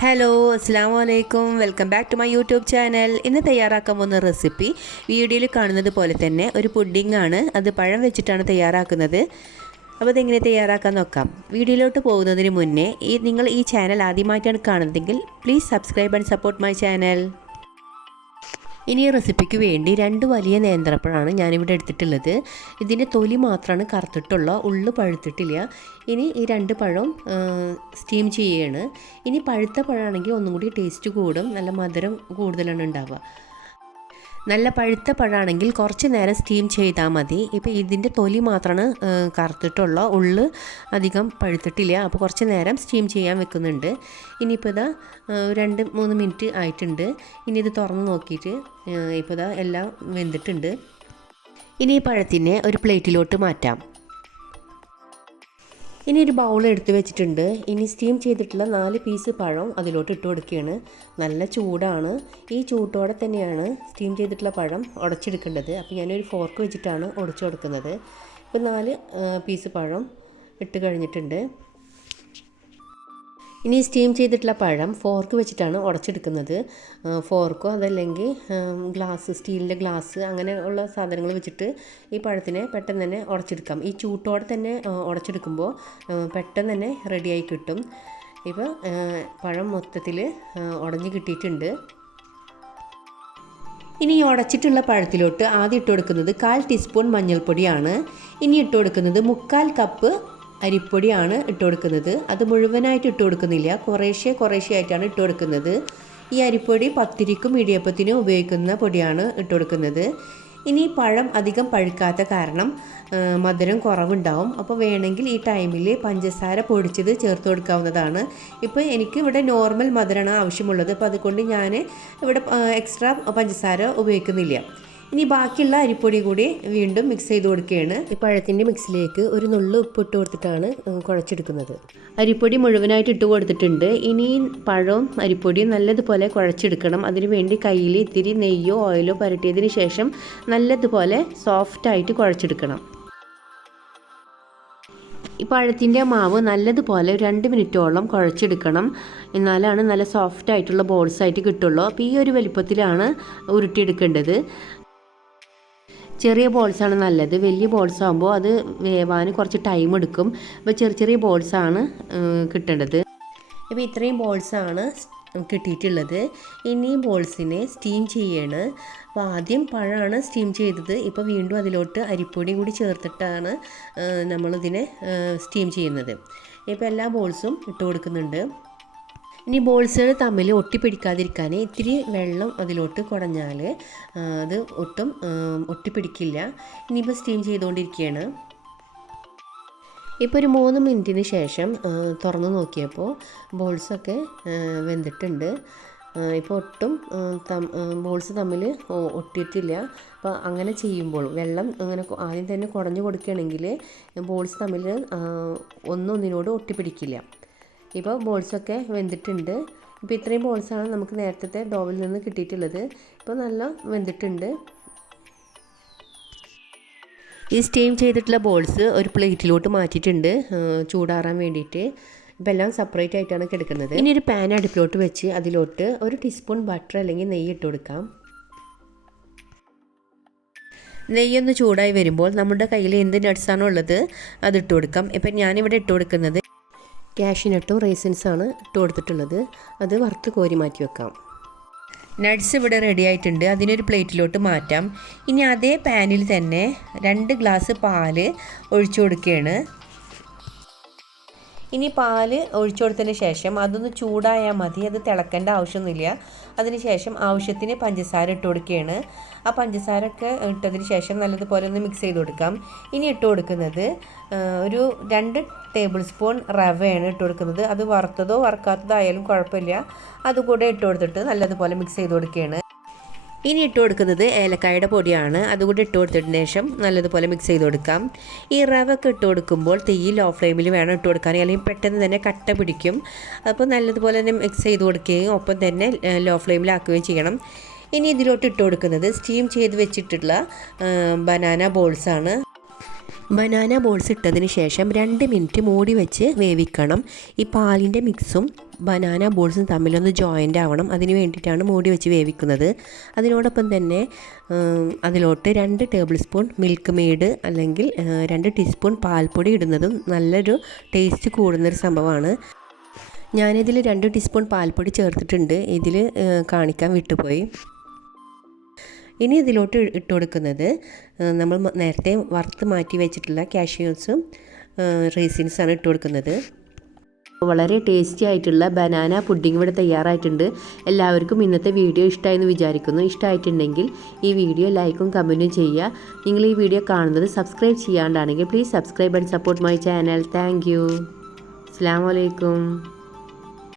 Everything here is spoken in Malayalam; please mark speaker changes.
Speaker 1: ഹലോ അസ്സാം വലൈക്കും welcome back to my YouTube channel ഇന്ന് തയ്യാറാക്കാൻ പോകുന്ന റെസിപ്പി വീഡിയോയിൽ കാണുന്നത് പോലെ തന്നെ ഒരു പുഡിംഗ് ആണ്. അത് പഴം വെച്ചിട്ടാണ് തയ്യാറാക്കുന്നത്. അപ്പോൾ അതെങ്ങനെ തയ്യാറാക്കാൻ നോക്കാം. വീഡിയോയിലോട്ട് പോകുന്നതിന് മുന്നേ ഈ നിങ്ങൾ ഈ ചാനൽ ആദ്യമായിട്ടാണ് കാണുന്നതെങ്കിൽ please subscribe and support my channel ഇനി റെസിപ്പിക്ക് വേണ്ടി രണ്ട് വലിയ നേന്ത്രപ്പഴമാണ് ഞാനിവിടെ എടുത്തിട്ടുള്ളത്. ഇതിന്റെ തൊലി മാത്രമാണ് കറുത്തിട്ടുള്ള ഉള്ളു പഴുത്തിട്ടില്ല. ഇനി ഈ രണ്ട് പഴം സ്റ്റീം ചെയ്യുകയാണ് ഇനി പഴുത്ത പഴമാണെങ്കിൽ ഒന്നും കൂടി ടേസ്റ്റ് കൂടും നല്ല മധുരം കൂടുതലാണ് ഉണ്ടാവുക. നല്ല പഴുത്ത പഴമാണെങ്കിൽ കുറച്ച് നേരം സ്റ്റീം ചെയ്താൽ മതി. ഇപ്പോൾ ഇതിന്റെ തൊലി മാത്രമാണ് കറുത്തിട്ടുള്ള. ഉള്ളു അധികം പഴുത്തിട്ടില്ല. അപ്പോൾ കുറച്ച് നേരം സ്റ്റീം ചെയ്യാൻ വെക്കുന്നുണ്ട്. ഇനിയിപ്പോൾ ഇതാ രണ്ട് മൂന്ന് മിനിറ്റ് ആയിട്ടുണ്ട്. ഇനി ഇത് തുറന്ന് നോക്കിയിട്ട് ഇപ്പോൾ ഇതാ എല്ലാം വെന്തിട്ടുണ്ട്. ഇനി ഈ പഴത്തിനെ ഒരു പ്ലേറ്റിലോട്ട് മാറ്റാം. ഇനി ഒരു ബൗൾ എടുത്ത് വെച്ചിട്ടുണ്ട്. ഇനി സ്റ്റീം ചെയ്തിട്ടുള്ള നാല് പീസ് പഴം അതിലോട്ട് ഇട്ട് കൊടുക്കുകയാണ്. നല്ല ചൂടാണ്. ഈ ചൂട്ടോടെ തന്നെയാണ് സ്റ്റീം ചെയ്തിട്ടുള്ള പഴം ഉടച്ചെടുക്കേണ്ടത്. അപ്പോൾ ഞാനൊരു ഫോർക്ക് വെച്ചിട്ടാണ് ഉടച്ചു കൊടുക്കുന്നത്. ഇപ്പോൾ നാല് പീസ് പഴം ഇട്ട് കഴിഞ്ഞിട്ടുണ്ട്. ഇനി സ്റ്റീം ചെയ്തിട്ടുള്ള പഴം ഫോർക്ക് വെച്ചിട്ടാണ് ഉടച്ചെടുക്കുന്നത്. ഫോർക്കോ അതല്ലെങ്കിൽ ഗ്ലാസ് സ്റ്റീലിന്റെ ഗ്ലാസ് അങ്ങനെ ഉള്ള സാധനങ്ങൾ വെച്ചിട്ട് ഈ പഴത്തിനെ പെട്ടെന്ന് തന്നെ ഉടച്ചെടുക്കാം. ഈ ചൂട്ടോടെ തന്നെ ഉടച്ചെടുക്കുമ്പോൾ പെട്ടെന്ന് തന്നെ റെഡിയായി കിട്ടും. ഇപ്പോൾ പഴം മൊത്തത്തിൽ ഉടഞ്ഞ് കിട്ടിയിട്ടുണ്ട്. ഇനി ഉടച്ചിട്ടുള്ള പഴത്തിലോട്ട് ആദ്യം ഇട്ട് കൊടുക്കുന്നത് കാൽ ടീസ്പൂൺ മഞ്ഞൾപ്പൊടിയാണ്. ഇനി ഇട്ട് കൊടുക്കുന്നത് മുക്കാൽ കപ്പ് അരിപ്പൊടിയാണ് ഇട്ട് കൊടുക്കുന്നത്. അത് മുഴുവനായിട്ട് ഇട്ട് കൊടുക്കുന്നില്ല. കുറേശ്ശെ കുറേശ്ശെ ആയിട്ടാണ് ഇട്ട് കൊടുക്കുന്നത്. ഈ അരിപ്പൊടി പത്തിരിക്കും ഇടിയപ്പത്തിനും ഉപയോഗിക്കുന്ന പൊടിയാണ് ഇട്ട് കൊടുക്കുന്നത്. ഇനി പഴം അധികം പഴുക്കാത്ത കാരണം മധുരം കുറവുണ്ടാവും. അപ്പോൾ വേണമെങ്കിൽ ഈ ടൈമിൽ പഞ്ചസാര പൊടിച്ചത് ചേർത്ത് കൊടുക്കാവുന്നതാണ്. ഇപ്പോൾ എനിക്ക് ഇവിടെ നോർമൽ മധുരമാണ് ആവശ്യമുള്ളത്. അപ്പോൾ അതുകൊണ്ട് ഞാൻ ഇവിടെ എക്സ്ട്രാ പഞ്ചസാര ഉപയോഗിക്കുന്നില്ല. ഇനി ബാക്കിയുള്ള അരിപ്പൊടി കൂടി വീണ്ടും മിക്സ് ചെയ്ത് കൊടുക്കുകയാണ്. ഈ പഴത്തിന്റെ മിക്സിലേക്ക് ഒരു നുള്ളു ഉപ്പ് ഇട്ട് കൊടുത്തിട്ടാണ് കുഴച്ചെടുക്കുന്നത്. അരിപ്പൊടി മുഴുവനായിട്ട് ഇട്ട് കൊടുത്തിട്ടുണ്ട്. ഇനി പഴവും അരിപ്പൊടിയും നല്ലതുപോലെ കുഴച്ചെടുക്കണം. അതിനുവേണ്ടി കയ്യിൽ ഇത്തിരി നെയ്യോ ഓയിലോ പരട്ടിയതിന് ശേഷം നല്ലതുപോലെ സോഫ്റ്റായിട്ട് കുഴച്ചെടുക്കണം. ഈ പഴത്തിന്റെ മാവ് നല്ലതുപോലെ രണ്ട് മിനിറ്റോളം കുഴച്ചെടുക്കണം. എന്നാലാണ് നല്ല സോഫ്റ്റ് ആയിട്ടുള്ള ബോൾസ് ആയിട്ട് കിട്ടുള്ളൂ. അപ്പോൾ ഈ ഒരു വലിപ്പത്തിലാണ് ഉരുട്ടിയെടുക്കേണ്ടത്. ചെറിയ ബോൾസാണ് നല്ലത്. വലിയ ബോൾസ് ആകുമ്പോൾ അത് വേവാൻ കുറച്ച് ടൈം എടുക്കും. അപ്പോൾ ചെറിയ ചെറിയ ബോൾസാണ് കിട്ടേണ്ടത്. അപ്പോൾ ഇത്രയും ബോൾസാണ് കിട്ടിയിട്ടുള്ളത്. ഇനി ബോൾസിനെ സ്റ്റീം ചെയ്യാണ്. അപ്പോൾ ആദ്യം പഴമാണ് സ്റ്റീം ചെയ്തത്. ഇപ്പോൾ വീണ്ടും അതിലോട്ട് അരിപ്പൊടി കൂടി ചേർത്തിട്ടാണ് നമ്മളിതിനെ സ്റ്റീം ചെയ്യുന്നത്. ഇപ്പോൾ എല്ലാ ബോൾസും ഇട്ട് കൊടുക്കുന്നുണ്ട്. ഇനി ബോൾസുകൾ തമ്മിൽ ഒട്ടിപ്പിടിക്കാതിരിക്കാൻ ഇത്തിരി വെള്ളം അതിലോട്ട് കുടഞ്ഞാൽ അത് ഒട്ടും ഒട്ടിപ്പിടിക്കില്ല. ഇനിയിപ്പോൾ സ്റ്റീം ചെയ്തുകൊണ്ടിരിക്കുകയാണ്. ഇപ്പോൾ ഒരു മൂന്ന് മിനിറ്റിന് ശേഷം തുറന്നു നോക്കിയപ്പോൾ ബോൾസൊക്കെ വെന്തിട്ടുണ്ട്. ഇപ്പോൾ ഒട്ടും ബോൾസ് തമ്മിൽ ഒട്ടിയിട്ടില്ല. അപ്പോൾ അങ്ങനെ ചെയ്യുമ്പോൾ വെള്ളം അങ്ങനെ ആദ്യം തന്നെ കുടഞ്ഞു കൊടുക്കുകയാണെങ്കിൽ ബോൾസ് തമ്മിൽ ഒന്നൊന്നിനോട് ഒട്ടിപ്പിടിക്കില്ല. ഇപ്പോൾ ബോൾസൊക്കെ വെന്തിട്ടുണ്ട്. ഇപ്പോൾ ഇത്രയും ബോൾസാണ് നമുക്ക് നേരത്തെ ഡോവിൽ നിന്ന് കിട്ടിയിട്ടുള്ളത്. ഇപ്പോൾ നല്ല വെന്തിട്ടുണ്ട്. ഈ സ്റ്റീം ചെയ്തിട്ടുള്ള ബോൾസ് ഒരു പ്ലേറ്റിലോട്ട് മാറ്റിയിട്ടുണ്ട്. ചൂടാറാൻ വേണ്ടിയിട്ട്. ഇപ്പം എല്ലാം സെപ്പറേറ്റ് ആയിട്ടാണ് കിടക്കുന്നത്. ഇനി ഒരു പാൻ അടുപ്പിലോട്ട് വെച്ച് അതിലോട്ട് ഒരു ടീസ്പൂൺ ബട്ടർ അല്ലെങ്കിൽ നെയ്യ് ഇട്ട് കൊടുക്കാം. നെയ്യൊന്ന് ചൂടായി വരുമ്പോൾ നമ്മുടെ കയ്യിൽ എന്ത് നട്ട്സാണോ ഉള്ളത് അത് ഇട്ട് കൊടുക്കാം. ഇപ്പം ഞാനിവിടെ ഇട്ട് കൊടുക്കുന്നത് കാഷ്യൂനട്ടും റേസിൻസാണ് ഇട്ട് കൊടുത്തിട്ടുള്ളത്. അത് വറുത്ത് കോരി മാറ്റി വെക്കാം. നട്ട്സ് ഇവിടെ റെഡി ആയിട്ടുണ്ട്. അതിനൊരു പ്ലേറ്റിലോട്ട് മാറ്റാം. ഇനി അതേ പാനിൽ തന്നെ രണ്ട് ഗ്ലാസ് പാൽ ഒഴിച്ചു കൊടുക്കുകയാണ്. ഇനി പാൽ ഒഴിച്ചു കൊടുത്തതിന് ശേഷം അതൊന്ന് ചൂടായാൽ മതി അത് തിളക്കേണ്ട ആവശ്യമൊന്നുമില്ല. അതിന് ശേഷം ആവശ്യത്തിന് പഞ്ചസാര ഇട്ട് കൊടുക്കുകയാണ്. ആ പഞ്ചസാര ഒക്കെ ഇട്ടതിന് ശേഷം നല്ലതുപോലെ ഒന്ന് മിക്സ് ചെയ്ത് കൊടുക്കാം. ഇനി ഇട്ട് കൊടുക്കുന്നത് ഒരു രണ്ട് ടേബിൾ സ്പൂൺ റവയാണ് ഇട്ട് കൊടുക്കുന്നത്. അത് വറുത്തതോ വറുക്കാത്തതോ ആയാലും കുഴപ്പമില്ല. അതുകൂടെ ഇട്ട് കൊടുത്തിട്ട് നല്ലതുപോലെ മിക്സ് ചെയ്ത് കൊടുക്കുകയാണ്. ഇനി ഇട്ട് കൊടുക്കുന്നത് ഏലക്കായുടെ പൊടിയാണ്. അതുകൂടി ഇട്ട് കൊടുത്തതിന് ശേഷം നല്ലതുപോലെ മിക്സ് ചെയ്ത് കൊടുക്കാം. ഈ റവ ഒക്കെ ഇട്ട് കൊടുക്കുമ്പോൾ തീ ലോ ഫ്ലെയിമിൽ വേണം ഇട്ട് കൊടുക്കാൻ. അല്ലെങ്കിൽ പെട്ടെന്ന് തന്നെ കട്ട പിടിക്കും. അപ്പോൾ നല്ലതുപോലെ തന്നെ മിക്സ് ചെയ്ത് കൊടുക്കുകയും ഒപ്പം തന്നെ ലോ ഫ്ലെയിമിലാക്കുകയും ചെയ്യണം. ഇനി ഇതിലോട്ട് ഇട്ട് കൊടുക്കുന്നത് സ്റ്റീം ചെയ്ത് വെച്ചിട്ടുള്ള ബനാന ബോൾസാണ് ബനാന ബോൾസ് ഇട്ടതിന് ശേഷം രണ്ട് മിനിറ്റ് മൂടി വെച്ച് വേവിക്കണം. ഈ പാലിന്റെ മിക്സും ബനാന ബോൾസും തമ്മിലൊന്ന് ജോയിന്റ് ആവണം. അതിന് വേണ്ടിയിട്ടാണ് മൂടി വെച്ച് വേവിക്കുന്നത്. അതിനോടൊപ്പം തന്നെ അതിലോട്ട് രണ്ട് ടേബിൾ സ്പൂൺ മിൽക്ക് മെയ്ഡ് അല്ലെങ്കിൽ രണ്ട് ടീസ്പൂൺ പാൽപ്പൊടി ഇടുന്നതും നല്ലൊരു ടേസ്റ്റ് കൂടുന്നൊരു സംഭവമാണ്. ഞാനിതിൽ രണ്ട് ടീസ്പൂൺ പാൽപ്പൊടി ചേർത്തിട്ടുണ്ട്. ഇതിൽ കാണിക്കാൻ വിട്ടുപോയി. ഇനി ഇതിലോട്ട് ഇട്ട് കൊടുക്കുന്നത് നമ്മൾ നേരത്തെ വറുത്ത് മാറ്റി വെച്ചിട്ടുള്ള കാഷ്യൂസും റേസിൻസാണ് ഇട്ട് കൊടുക്കുന്നത്. വളരെ ടേസ്റ്റി ആയിട്ടുള്ള ബനാന പുഡിംഗ് ഇവിടെ തയ്യാറായിട്ടുണ്ട്. എല്ലാവർക്കും ഇന്നത്തെ വീഡിയോ ഇഷ്ടമായെന്ന് വിചാരിക്കുന്നു. ഇഷ്ടമായിട്ടുണ്ടെങ്കിൽ ഈ വീഡിയോ ലൈക്കും കമന്റും ചെയ്യുക. നിങ്ങൾ ഈ വീഡിയോ കാണുന്നത് subscribe ചെയ്യാണ്ടാണെങ്കിൽ please subscribe and support my channel thank you അസ്സാം വലൈക്കും